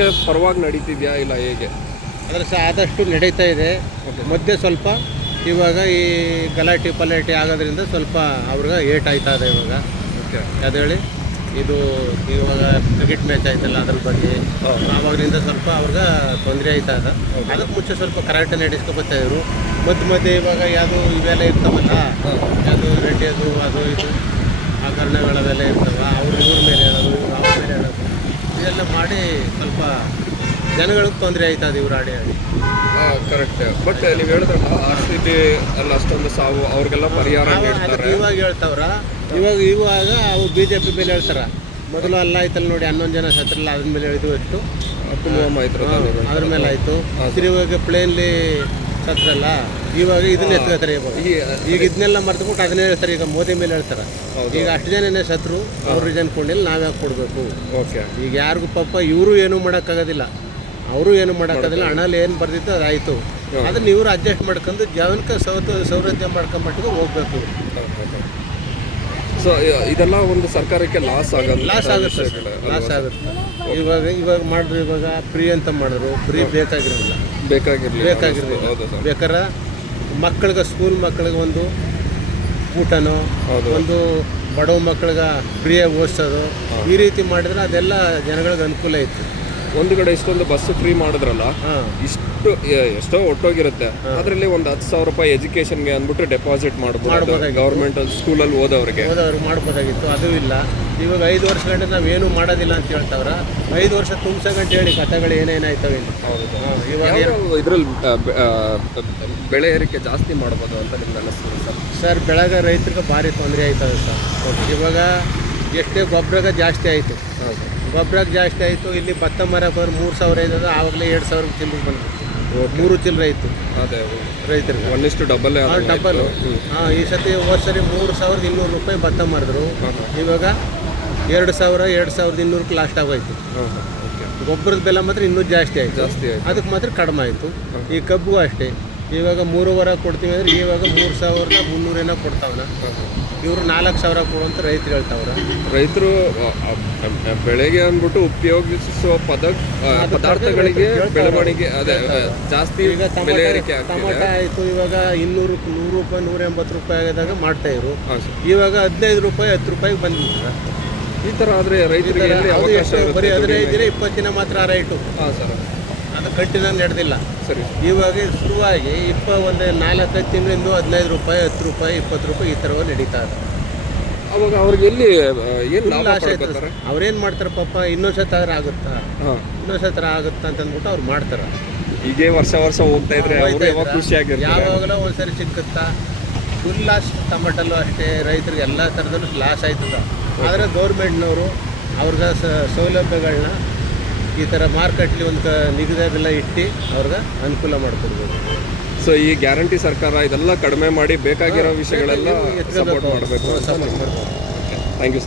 ಪರವಾಗಿ ನಡೀತಿದೆಯಾ ಇಲ್ಲ ಹೇಗೆ? ಅದರ ಆದಷ್ಟು ನಡೀತಾ ಇದೆ. ಮಧ್ಯೆ ಸ್ವಲ್ಪ ಇವಾಗ ಈ ಗಲಾಟೆ ಪಲಾಟೆ ಆಗೋದ್ರಿಂದ ಸ್ವಲ್ಪ ಅವ್ರಿಗೆ ಏಟ್ ಆಯ್ತಾ ಇದೆ ಇವಾಗ. ಓಕೆ, ಅದು ಹೇಳಿ ಇದು ಇವಾಗ ಕ್ರಿಕೆಟ್ ಮ್ಯಾಚ್ ಆಯ್ತಲ್ಲ ಅದ್ರ ಬಗ್ಗೆ ಆವಾಗಲಿಂದ ಸ್ವಲ್ಪ ಅವ್ರಿಗೆ ತೊಂದರೆ ಆಯ್ತಾ ಇದೆ. ಅದಕ್ಕೆ ಮುಂಚೆ ಸ್ವಲ್ಪ ಕರೆಕ್ಟ್ ನಡೆಸ್ಕೊಬತ್ತಾ ಇದ್ರು. ಮಧ್ಯೆ ಇವಾಗ ಯಾವುದು ಇವೆಲ್ಲ ಇರ್ತಾವಲ್ಲ, ಯಾವುದು ರೆಡ್ಡಿಯದು ಅದು ಇದು ಹಗರಣಗಳೆಲ್ಲ ಇರ್ತಾವ, ಅವ್ರ ಇವ್ರ ಮೇಲೆ ಹೇಳೋದು ಇವ್ರು ಅವ್ರ ಮೇಲೆ ಹೇಳೋದು ಇದೆಲ್ಲ ಮಾಡಿ ಸ್ವಲ್ಪ ಜನಗಳಿಗೆ ತೊಂದರೆ ಆಯ್ತದೆ ಇವ್ರು ಆಡಿ. ಕರೆಕ್ಟ್. ಬಟ್ ನೀವು ಹೇಳಿದ್ರಲ್ಲ RCB ಎಲ್ಲ ಅಷ್ಟೊಂದು ಸಾವು ಅವ್ರಿಗೆಲ್ಲ ಪರಿಹಾರ ನೀಡ್ತಾರೆ ಇವಾಗ ಹೇಳ್ತಾವ್ರ. ಇವಾಗ ಅವು BJP ಮೇಲೆ ಹೇಳ್ತಾರ. ಮೊದಲು ಅಲ್ಲ ಆಯ್ತಲ್ಲ ನೋಡಿ, 11 ಜನ ಸತ್ರಲ್ಲ, ಅದ್ರ ಮೇಲೆ ಹೇಳಿದ್ವು ಎಷ್ಟು ಪುಲ್ವಾಮಾ ಅದ್ರ ಮೇಲೆ ಆಯಿತು. ಇವಾಗ ಪ್ಲೇನ್ಲಿ ಸತ್ರಲ್ಲ, ಇವಾಗ ಇದನ್ನ ಎತ್ಕೋತಾರೆ. ಈಗ ಇದನ್ನೆಲ್ಲ ಮರ್ತ್ಬಿಟ್ಟು ಅದನ್ನೇ ಹೇಳ್ತಾರೆ. ಈಗ ಮೋದಿ ಮೇಲೆ ಹೇಳ್ತಾರೆ. ಈಗ ಅಷ್ಟು ಜನನೇ ಸತ್ರು, ಅವ್ರ ರೀಸನ್ ಕೊಂಡಿಲ್ಲ, ನಾವ್ಯಾಕೆ ಕೊಡಬೇಕು? ಓಕೆ, ಈಗ ಯಾರಿಗೂ ಪಾಪ ಇವರು ಏನೂ ಮಾಡೋಕ್ಕಾಗೋದಿಲ್ಲ, ಅವರು ಏನು ಮಾಡೋಕ್ಕಾಗೋದಿಲ್ಲ. ಹಣಲ್ಲಿ ಏನು ಬರ್ದಿತ್ತು ಅದಾಯಿತು. ಅದನ್ನು ಇವರು ಅಡ್ಜಸ್ಟ್ ಮಾಡ್ಕೊಂಡು ಜೀವನಕ್ಕೆ ಸೌಲಭ್ಯ ಮಾಡ್ಕೊಂಬಿಟ್ಟು ಹೋಗ್ಬೇಕು. ಸೊ ಇದೆಲ್ಲ ಒಂದು ಸರ್ಕಾರಕ್ಕೆ ಲಾಸ್ ಆಗುತ್ತೆ. ಲಾಸ್ ಆಗುತ್ತೆ. ಇವಾಗ ಮಾಡಿದ್ರು, ಇವಾಗ ಫ್ರೀ ಅಂತ ಮಾಡಿದ್ರು. ಫ್ರೀ ಬೇಕಾಗಿರಲಿಲ್ಲ. ಬೇಕಾದ್ರೆ ಮಕ್ಕಳಿಗೆ ಸ್ಕೂಲ್ ಮಕ್ಕಳಿಗೆ ಒಂದು ಊಟನೋ, ಒಂದು ಬಡವ ಮಕ್ಕಳಿಗೆ ಫ್ರೀಯಾಗಿ ಓದಿಸೋದು, ಈ ರೀತಿ ಮಾಡಿದ್ರೆ ಅದೆಲ್ಲ ಜನಗಳಿಗೆ ಅನುಕೂಲ ಇತ್ತು. ಒಂದು ಕಡೆ ಇಷ್ಟೊಂದು ಬಸ್ ಫ್ರೀ ಮಾಡಿದ್ರಲ್ಲ, ಎಷ್ಟೋ ಒಟ್ಟೋಗಿರುತ್ತೆ. ಅದರಲ್ಲಿ ಒಂದು 10,000 ರೂಪಾಯಿ ಎಜುಕೇಷನ್ಗೆ ಅಂದ್ಬಿಟ್ಟು ಡೆಪಾಸಿಟ್ ಮಾಡ್ಬೋದು ಗೌರ್ಮೆಂಟ್ ಸ್ಕೂಲಲ್ಲಿ ಓದೋರಿಗೆ ಮಾಡ್ಬೋದಾಗಿತ್ತು. ಅದು ಇಲ್ಲ. ಇವಾಗ 5 ವರ್ಷ ಗಂಟೆ ನಾವೇನು ಮಾಡೋದಿಲ್ಲ ಅಂತ ಹೇಳ್ತಾವ್ರ. 5 ವರ್ಷ ತುಂಬಿಸಗಂಟೆ ಹೇಳಿ ಕಥೆಗಳು ಏನೇನಾಯ್ತವೆ. ಇದ್ರಲ್ಲಿ ಬೆಳೆ ಏರಿಕೆ ಜಾಸ್ತಿ ಮಾಡ್ಬೋದು ಅಂತ ನಿಮ್ಗೆ ಅನ್ನಿಸ್ತದೆ ಸರ್? ಬೆಳೆಗೆ ರೈತರಿಗೆ ಭಾರಿ ತೊಂದರೆ ಆಯ್ತದೆ ಸರ್. ಇವಾಗ ಎಷ್ಟೇ ಗೊಬ್ಬರ ಜಾಸ್ತಿ ಆಯಿತು, ಇಲ್ಲಿ ಭತ್ತ ಮರಕ್ಕೆ ಹೋದ್ರೆ 3,000 ಇದ್ದದ, ಆವಾಗಲೇ 2,000 ಚಿಲ್ಲರೆ ಬಂದ್ಬಿಟ್ಟು 3 ಚಿಲ್ಲರೆ ಇತ್ತು. ಅದೇ ರೈತರಿಗೆ ಒಂದಿಷ್ಟು ಡಬಲ್. ಈ ಸತಿ ಹೋದ ಸರಿ 3,200 ರೂಪಾಯಿ ಭತ್ತ ಮಾರಿದ್ರು. ಇವಾಗ 2,200ಕ್ಕೆ ಲಾಸ್ಟ್ ಆಗೋಯ್ತು. ಗೊಬ್ಬರದ ಬೆಲೆ ಮಾತ್ರ ಇನ್ನೂ ಜಾಸ್ತಿ ಆಯಿತು. ಅದಕ್ಕೆ ಮಾತ್ರ ಕಡಿಮೆ ಆಯಿತು. ಈ ಕಬ್ಬು ಅಷ್ಟೇ. ಇವಾಗ 3,500 ಕೊಡ್ತೀವಿ ಅಂದರೆ ಇವಾಗ 3,300 ಕೊಡ್ತಾವನ. ಇವರು 4,000 ಕೊಡುವಂತ ರೈತರು ಹೇಳ್ತಾವ್ರ. ರೈತರು ಬೆಳೆಗೆ ಅಂದ್ಬಿಟ್ಟು ಉಪಯೋಗಿಸುವ ಪದಾರ್ಥಗಳಿಗೆ ಬೆಳವಣಿಗೆ ಜಾಸ್ತಿ. ಈಗ ಟಮಾಟ ಆಯಿತು, ಇವಾಗ 100 ರೂಪಾಯಿ 180 ರೂಪಾಯಿ ಆಗಿದಾಗ ಮಾಡ್ತಾ ಇದ್ರು. ಇವಾಗ 15 ರೂಪಾಯಿ 10 ರೂಪಾಯಿಗೆ ಬಂದ್ಬಿಟ್ರೆ. ಈ ಥರ ಆದರೆ ರೈತರಿಗೆ ಬರೀ 15 ದಿನ 20 ದಿನ ಮಾತ್ರ ರೈಟು. ಸರ್, ಅದು ಕಂಟಿನ್ಯೂ ನಡೆದಿಲ್ಲ. ಸರಿ. ಇವಾಗ ಶುರುವಾಗಿ ಒಂದು 4-5 ತಿಂಗಳಿಂದ 15 ರೂಪಾಯಿ 10 ರೂಪಾಯಿ 20 ರೂಪಾಯಿ ಈ ಥರ ನಡೀತಾ ಇದೆ. ಅವಾಗ ಅವ್ರಿಗೆ ಎಲ್ಲಿ ಏನು ಲಾಭ? ಅವ್ರೇನು ಮಾಡ್ತಾರೆ ಪಾಪ, ಇನ್ನೊಂದು ಸತ ಆಗುತ್ತಾ ಅಂತಂದ್ಬಿಟ್ಟು ಅವ್ರು ಮಾಡ್ತಾರೆ. ಹೀಗೆ ವರ್ಷ ಹೋಗ್ತಾ ಇದ್ರೆ ಯಾವಾಗಲೂ ಒಂದ್ಸರಿ ಸಿಕ್ಕುತ್ತಾ. Full loss. ಟೊಮೆಟೊಲ್ಲೂ ಅಷ್ಟೇ, ರೈತರಿಗೆ ಎಲ್ಲ ಥರದಲ್ಲೂ ಲಾಸ್ ಆಯ್ತದ. ಆದರೆ ಗೌರ್ಮೆಂಟ್ನವರು ಅವ್ರಿಗೆ ಸೌಲಭ್ಯಗಳನ್ನ ಈ ಥರ ಮಾರ್ಕೆಟ್ಲಿ ಒಂದು ನಿಗದಿ ಬೆಲೆ ಇಟ್ಟು ಅವ್ರಿಗೆ ಅನುಕೂಲ ಮಾಡಿಕೊಡ್ಬೋದು. ಸೊ ಈ ಗ್ಯಾರಂಟಿ ಸರ್ಕಾರ ಇದೆಲ್ಲ ಕಡಿಮೆ ಮಾಡಿ ಬೇಕಾಗಿರೋ ವಿಷಯಗಳೆಲ್ಲ ಸಪೋರ್ಟ್ ಮಾಡಬೇಕು. Thank you sir.